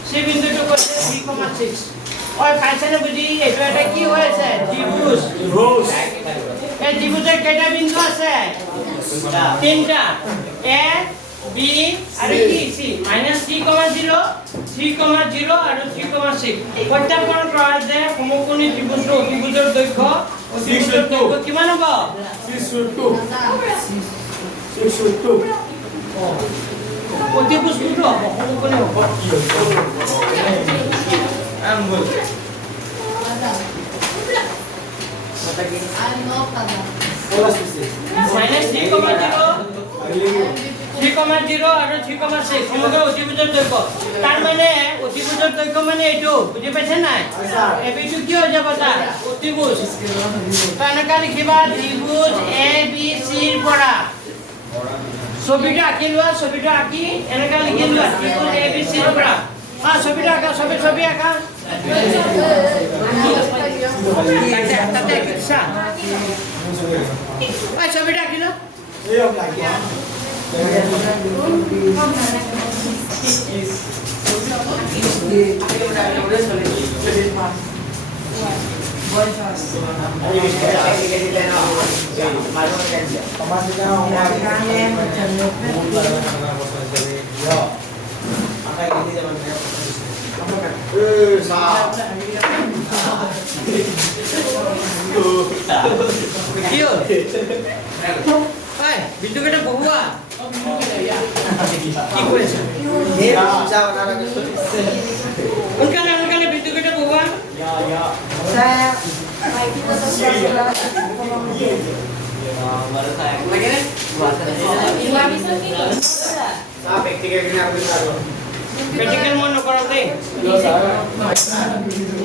সি বিন্দুটো কৈছে 3,6 ওই পাইছানে বুজি এটো এটা কি হৈ আছে ত্রিভুজ রোজ এই ত্রিভুজের কেইটা বিন্দু আছে তিনটা এ বি আৰু কি সি -3,0 3,0 আৰু 3,6 প্ৰত্যাপন কৰা যে সমকোণী ত্ৰিভুজৰ অতিভুজৰ দৈৰ্ঘ্য অতিভুজৰ দৈৰ্ঘ্য কিমান হ'ব 602 অতিভুজটো হ'ব সমকোণী হ'ব আঙ্গুল Hola, sí. -3,0 3,0 আৰু 3,6 সমগ্ৰ অতিভুজৰ দৈৰ্ঘ্য তাৰ মানে অতিভুজৰ দৈৰ্ঘ্য মানে এইটো বুজি পাইছে নাই এবিটো কি হৈ যাব তাৰ অতিভুজ তো এনেকা লিখিবা ত্ৰিভুজ এ বি সি ৰ পৰা ছবিটো আঁকি লোৱা ছবিটো আঁকি এনেকা লিখি লোৱা ত্ৰিভুজ এ বি সি ৰ পৰা ছবিটো আঁকা ছবি আঁকা তাতে আঁকিছা ছবিটো আঁকি লোৱা বিন্দু কেইটা বহুৱা কি কৰিছে সোনকালে বিন্দু কেইটা বহুৱা প্ৰেক্টিকেল মই নকৰাম দেই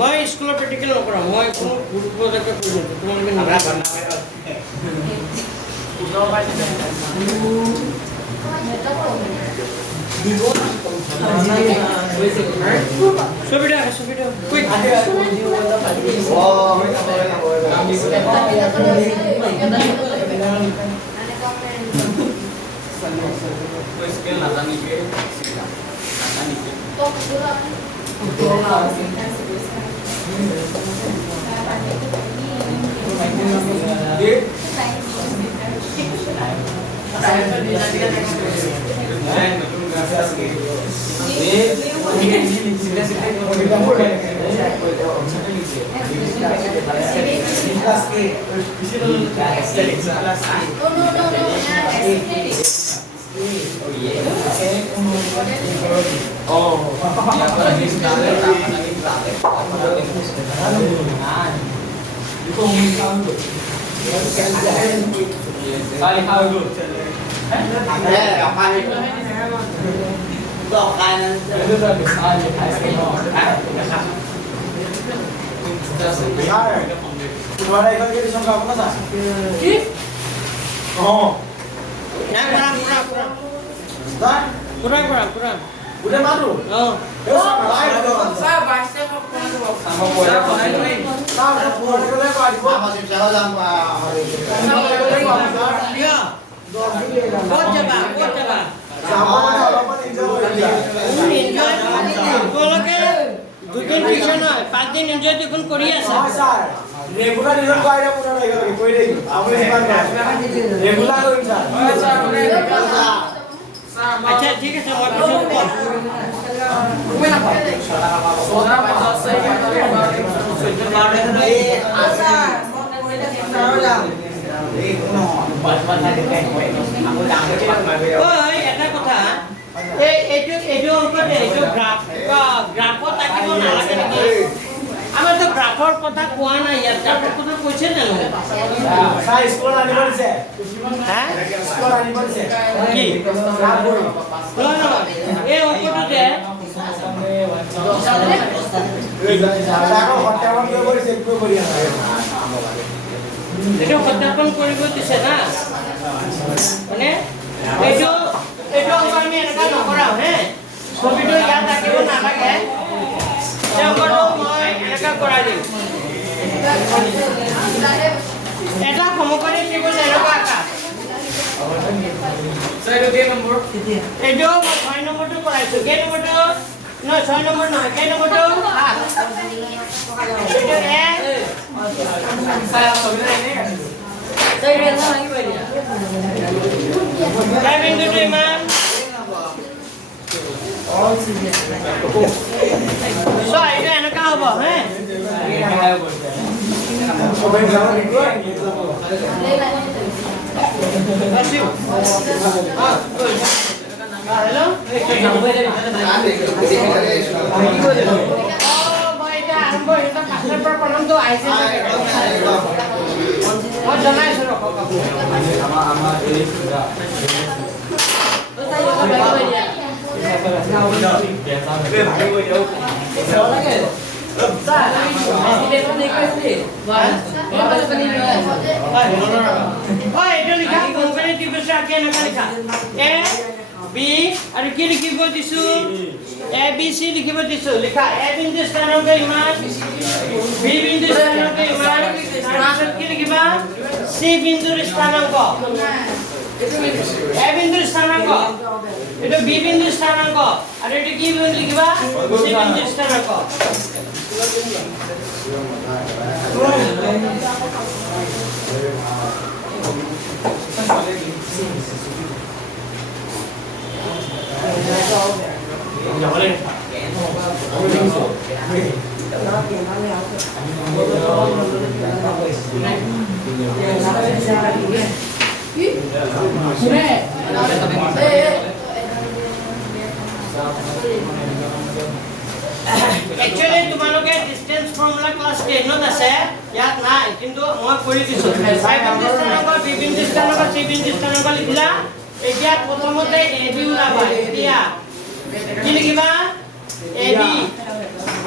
মই স্কুলৰ প্ৰেক্টিকেল নকৰাম মই কোনো গ্ৰুপ প্ৰজেক্ট কৰি তোমালোকে ছবিটা কুইক तुम्हारा एक के डिस्काउंट आपको ना था কি हां পুরা उधर मारो ए live Saya bahasa kok kono kok. sama boleh sama boleh boleh Pak Ibu sama sip saya lang Ya. Buat coba. sama apa enjoy Enjoy. Boloke 2 দিন টিউশন হয় 5 দিন এনজয় দেখুন করি আছে हां सर रेगुलर रिजल्ट पाइरा पुरा रही गयो कोई नहीं आपने बात रेगुलर हो सर আচ্ছা ঠিক আছে মই পিছত কল Saudara Pak saya ওই এটা কথা এইটো অংকতে এইটো গ্ৰাফত থাকিব নালাগে নেকি আমাৰ তো গ্ৰাফৰ কথা কোৱা নাই ইয়াত গ্ৰাফৰ কথা কৈছে জানো सर स्कूल आने पर से হ্যাঁ स्कूल आने पर से কি रात को এই অংকটোতে जाको हट्टावन के बोली से को करिया এইটো সত্যাপন কৰিব দিছে না মানে এইটো অংক আমি এনেকা নকৰাও হে ছবিটো ইয়াত থাকিব নালাগে এই অংকটো মই এনেকা কৰাই দিম এটা সমকোণী ত্ৰিভুজ এনেকুৱা আঁকা Saya itu dia nomor. এইটো মই 6 নম্বৰটো কৰাইছো কেই নম্বৰটো নহয় 6 নম্বৰ নহয় কেই নম্বৰটো 7 এইটো Saya sebenarnya ini. Cái বিন্দুটো ইমান so এইটো এনেকা হ'ব হে Coba jangan itu hello আৰম্ভ এটা কাষ্টৰ পৰা প্ৰথমটো আহিছে মই জনাইছো ৰখ ওই এটা লিখা কোম্পানি টিপস রাখে না লিখা এ বি আর কি লিখিব দিছো এ বি সি লিখিব দিছো লিখা এ বিন্দু স্থানাঙ্ক ইমান বি বিন্দু স্থানাঙ্ক ইমান তারপর কি লিখিবা সি বিন্দুর স্থানাঙ্ক এ বিন্দুর স্থানাঙ্ক এটা বি বিন্দুর স্থানাঙ্ক আর এটা কি বিন্দু লিখিবা সি বিন্দুর স্থানাঙ্ক Actually, তোমালোকে distance formula class 10 ত আছে ইয়াত নাই কিন্তু মই কৰি দিছো 5 বিন্দু স্থানাঙ্ক b বিন্দু স্থানাঙ্ক c বিন্দু স্থানাঙ্ক লিখিলা এতিয়া প্ৰথমতে ab ওলাবা এতিয়া কি লিখিবা ab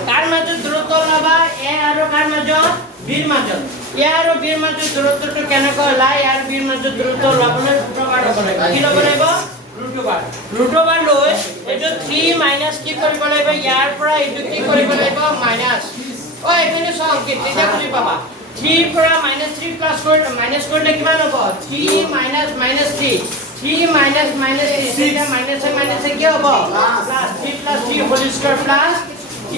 কাৰ মাজত দূৰত্ব ওলাবা a আৰু কাৰ মাজত b ৰ মাজত a আৰু b ৰ মাজত দূৰত্বটো কেনেকৈ ওলাই আৰু b ৰ মাজত দূৰত্ব ওলাবলৈ সূত্ৰবাৰ হ'ব লাগিব কি ল'ব লাগিব ৰুট ওভাৰ লৈ এটো 3 মাইনাস কি কৰিব লাগিব ইয়াৰ পৰা এটো কি কৰিব লাগিব মাইনাস ও এখানে সংকেত এটা বুজি পাবা 3 পৰা -3 প্লাস মাইনাস করলে কিমান হ'ব 3 মাইনাস -3 3 মাইনাস -3 এটা মাইনাসে কি হ'ব plus 3 plus 3 whole square plus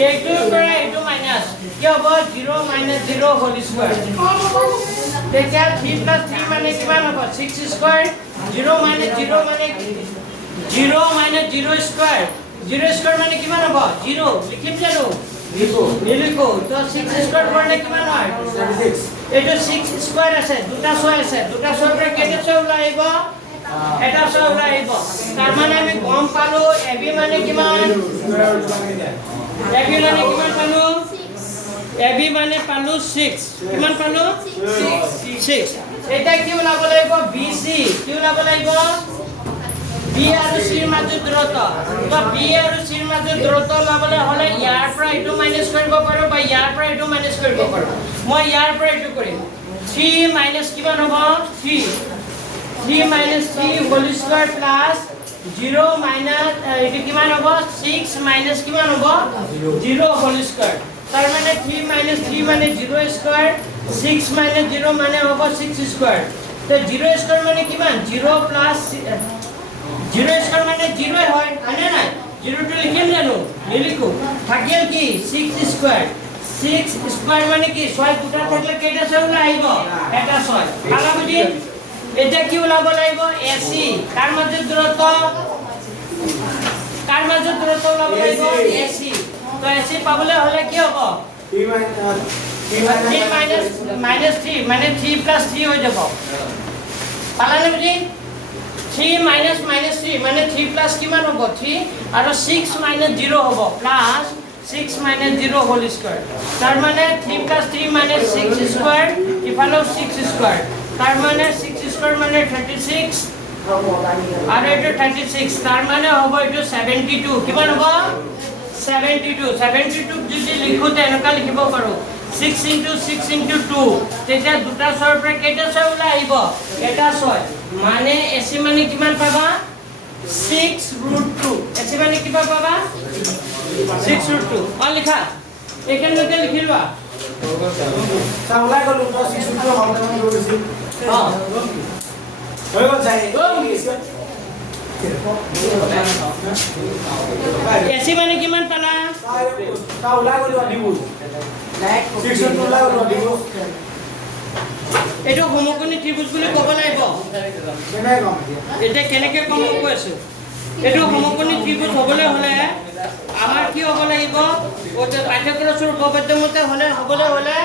এইটো পৰা এইটো মাইনাস কি হ'ব 0 - 0 হোল স্কয়ার তেতিয়া 3 প্লাস 3 মানে কিমান হ'ব 6 স্কয়ার 0 - 0 মানে 0 - 0 স্কয়ার 0 স্কয়ার মানে কিমান হ'ব 0 লিখিম জানো নিলিখো তো 6 স্কয়ার করলে কিমান হয় 36 এটা 6 স্কয়ার আছে দুটা 6 আছে দুটা 6 পৰা কেইটা 6 ওলাইব এটা 6 ওলাইব তাৰ মানে আমি গম পালো ab মানে কিমান ab মানে কিমান পালো ab মানে পালো 6 কিমান পালো 6 এটা কি ওলাব লাগিব bc কি ওলাব লাগিব b আৰু c ৰ মাজত দূৰত্ব তো b আৰু c ৰ মাজত দূৰত্ব লাবলে হলে ইয়াৰ পৰা এটো মাইনাস কৰিব পাৰো বা ইয়াৰ পৰা এটো মাইনাস কৰিব পাৰো মই ইয়াৰ পৰা এটো কৰিম 3 মাইনাস কিমান হ'ব 3 minus 3 whole square plus 0 minus এটো কিমান হ'ব 6 মাইনাস কিমান হ'ব 0 হোল স্কয়ার তাৰ মানে 3 মাইনাস 3 মানে 0 স্কয়ার 6 মাইনাস 0 মানে হ'ব 6 স্কয়ার তো 0 স্কয়ার মানে কিমান 0 প্লাস 0 স্কয়ার মানে 0 হয় মানে নাই 0 টো লিখিম জানো নিলিখো থাকিল কি 6 স্কয়ার 6 স্কয়ার মানে কি 6 দুটা থাকলে কেইটা 6 ওলাই আহিব এটা 6 ভালো বুজি এটা কি ওলাব লাগিব AC কার মাজত দূৰত্ব ওলাব লাগিব AC তো AC পাবলে হলে কি হ'ব 3 মাইনাস 3 মানে 3 প্লাস 3 হৈ যাব পালানে বুজি 3 minus 3 মানে 3 plus কিমান হ'ব 3 আৰু 6 minus 0 হ'ব plus 6 minus 0 whole square তাৰ মানে 3 plus 3 minus 6 square ইফালে 6 square তাৰ মানে 6 square মানে 36 আৰু এটো 36 তাৰ মানে হ'ব এটো 72 কিমান হ'ব 72 যদি লিখো তেনেকা লিখিব পাৰো 6 into 6 into 2 তেতিয়া দুটা 6 পৰা কেইটা 6 ওলাই আহিব এটা 6 মানে AC মানে কিমান পাবা 6√2 AC মানে কিমান পাবা 6√2 অ লিখা এখানলৈকে লিখিলবা চাওলাই গলো তো 6√2 হলতে মানে গৈছিল অ হৈ গল চাই AC মানে কিমান পালা চাওলাই গলো দিবু 6√2 লাই গলো দিবু এটো সমকোণী ত্ৰিভুজ বুলি ক'ব লাগিব কেনে কম এটা কেনেকে কম কৈছো এটো সমকোণী ত্ৰিভুজ হ'বলৈ হলে আমাৰ কি হ'ব লাগিব ওতে পাঠ্যক্ৰমৰ উপপাদ্যমতে হ'বলৈ হলে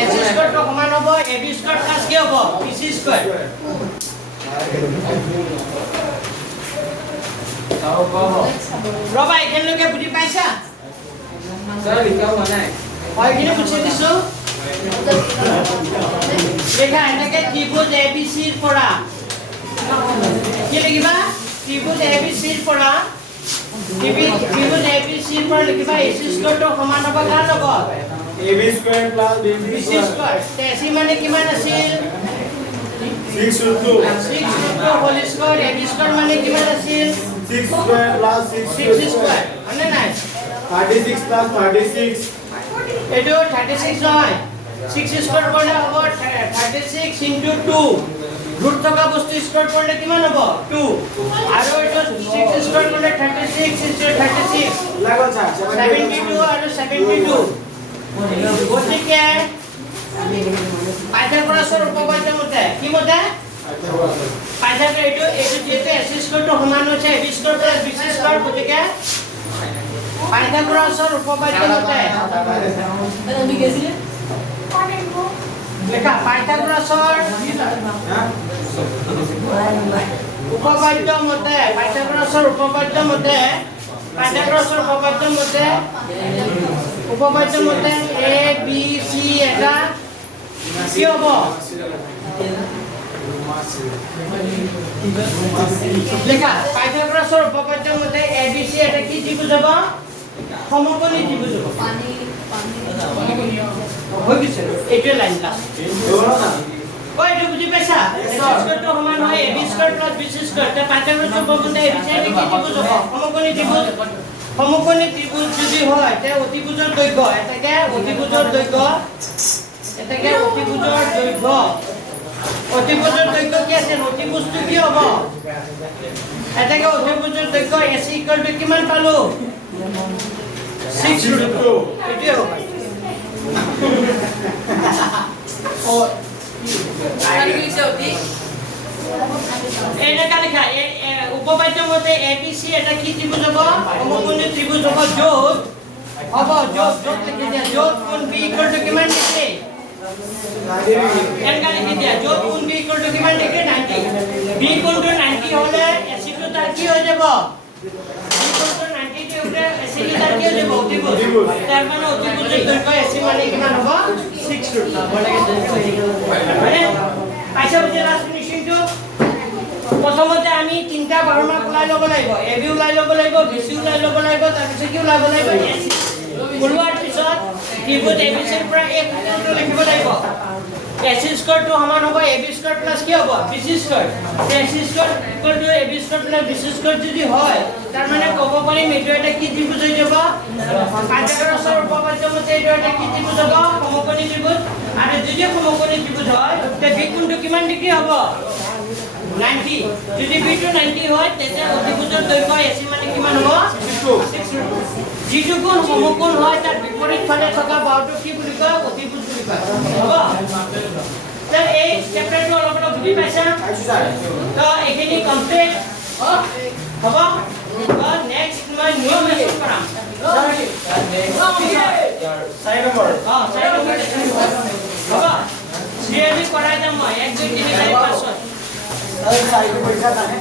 AC স্কয়াৰটো সমান হ'ব AB স্কয়াৰ প্লাস কি হ'ব BC স্কয়াৰ ৰবা এখানলৈকে বুজি পাইছা স্যাৰ লিখাও নাই হয় কিনে বুজি দিছো দেখা এনেকে ত্ৰিভুজ ABC ৰ পৰা কি লিখিবা ত্ৰিভুজ ABCৰ পৰা ত্ৰিভুজ ABCৰ পৰা লিখিবা AC স্কয়াৰটো সমান হ'ব কাৰ লগত AB square plus BC BC square square AC মানে কিমান আছিল 6√2 6 হোল স্কয়াৰ AB স্কয়াৰ মানে কিমান আছিল 6 স্কয়াৰ প্লাস 6 স্কয়াৰ মানে নাই 36 প্লাস 36 এইটো 36 নহয় 6 স্কয়াৰ কৰিলে হ'ব 36 into 2 ৰুট থকা বস্তু স্কয়াৰ কৰিলে কিমান হ'ব 2 আৰু এইটো 6 স্কয়াৰ কৰিলে 36 into 36 লাগো স্যাৰ 72 আৰু 72 গতিকে পাইথাগোৰাছৰ উপপাদ্য মতে কি মতে পাইথাগোৰাছ এইটো যেহেতু AC স্কয়াৰটো সমান হৈছে AB square plus BC square গতিকে পাইথাগোৰাছৰ উপপাদ্য মতে লেখা পাইথাগোৰাছৰ উপপাদ্য মতে পাইথাগোৰাছৰ উপপাদ্য মতে A B C এটা কি হ'ব লেখা পাইথাগোৰাছৰ উপপাদ্য মতে A B C এটা কি ত্ৰিভুজ হ'ব সমকোণী ত্ৰিভুজ হ'ব হৈ গৈছে এইটোৱে লাইন লাষ্ট কৈ এইটো বুজি পাইছা স্কয়াৰটো সমান হয় AB square plus BC square তে পাইথাগোৰাছৰ উপপাদ্য ABC এটা কি ত্ৰিভুজ হ'ব সমকোণী ত্ৰিভুজ যদি হয় তে অতিভুজৰ দৈৰ্ঘ্য এটাকে অতিভুজৰ দৈৰ্ঘ্য কি আছে অতিভুজটো কি হ'ব এটাকে অতিভুজৰ দৈৰ্ঘ্য AC = কিমান পালো 6√2 এইটোৱে হ'ব এনেকা লিখা উপপাদ্য মতে ABC এটা কি ত্ৰিভুজ হ'ব সমকোণী ত্ৰিভুজ হ'ব য'ত লিখি দিয়া য'ত কোণ B = কিমান ডিগ্ৰী এনেকা লিখি দিয়া য'ত কোণ B = কিমান ডিগ্ৰী 90 B কোণটো 90 হ'লে AC টো তাৰ কি হৈ যাব B কোণটো 90 টো হ'লে AC টো তাৰ কি হৈ যাব অতিভুজ তাৰ মানে অতিভুজৰ দৈৰ্ঘ্য AC মানে কিমান হ'ব 6√2 মানে পাইছা বুজি লাষ্ট ফিনিশিংটো প্ৰথমতে আমি তিনটা বাৰমাক ওলাই ল'ব লাগিব AB ওলাই ল'ব লাগিব BC ওলাই ল'ব লাগিব তাৰপিছত কি ওলাব লাগিব AC ওলোৱাৰ পিছত ত্ৰিভুজ ABC ৰ পৰা এই সূত্ৰটো লিখিব লাগিব AC স্কয়াৰটো সমান হ'ব AB স্কয়াৰ প্লাস কি হ'ব BC square AC square = AB square plus BC square যদি হয় তাৰ মানে ক'ব পাৰিম এইটো এটা কি ত্ৰিভুজ হৈ যাব পাইথাগোৰাছৰ উপপাদ্য মতে এইটো এটা কি ত্ৰিভুজ হ'ব সমকোণী ত্ৰিভুজ আৰু যদি সমকোণী ত্ৰিভুজ হয় তে B কোণটো কিমান ডিগ্ৰী হ'ব 90 যদি B টো 90 হয় তেতিয়া অতিভুজৰ দৈৰ্ঘ্য AC মানে কিমান হ'ব 6√2 যিটো কোণ সমকোণ হয় তাৰ বিপৰীত ফালে থকা বাহুটো কি বুলি কয় অতিভুজ বুলি কয় হ'ব স্যাৰ এই চেপ্টাৰটো অলপ বুজি পাইছা তো এইখিনি কমপ্লিট হ'ব তো নেক্সট মই নিয়ম মেছন কৰাম 4 নম্বৰ হ'ব সিএবি কৰাই যাম মই 1 2 3 4 5 সাইড পৰীক্ষা থাকে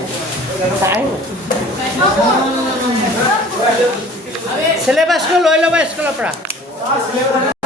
সিলেবাসটো লৈ ল'বা স্কুলৰ পৰা সিলেবাস